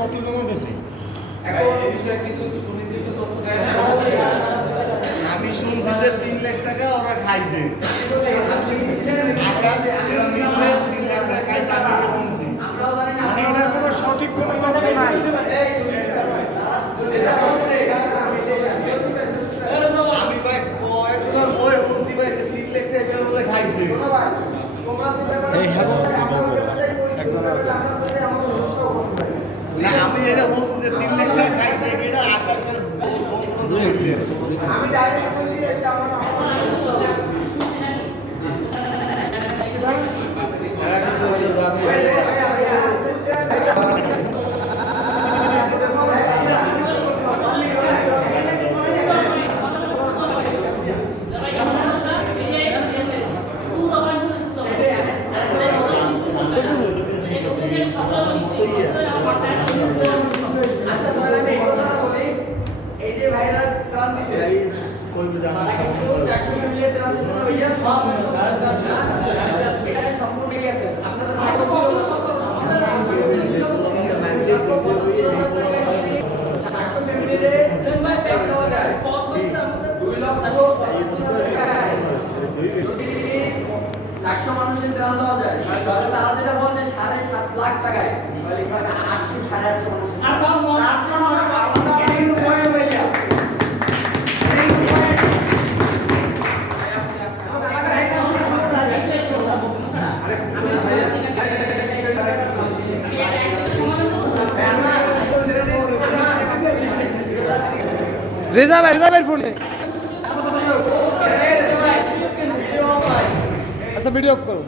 কত জমা দিয়েছে? এই বিষয়ে কিছু সুনির্দিষ্ট তথ্য দেয় না। আমি শুনছি যে 3 লাখ টাকা ওরা খাইছে। আকাশ এরা মিললে 3 লাখ টাকা খাইছে আমি শুনছি। মানে এটার কোনো সঠিক কোনো তথ্য নাই। আমি ভাই কয়েকবার বই শুনছি ভাই যে 3 লাখ টাকা বলে খাইছে। এই হ্যাঁ না আমি এটা বলছি যে 3 লাখ টাকা খাইছে এটা আকাশের আমি ডাইরেক্ট বলছি যে আমার সমস্যা হবে। মানুষের দেওয়া দেওয়া যায় তারা যেটা বলে 7.5 লাখ টাকায় 800 850 রেজা ভাই ফোনে আচ্ছা ভিডিও অফ করো।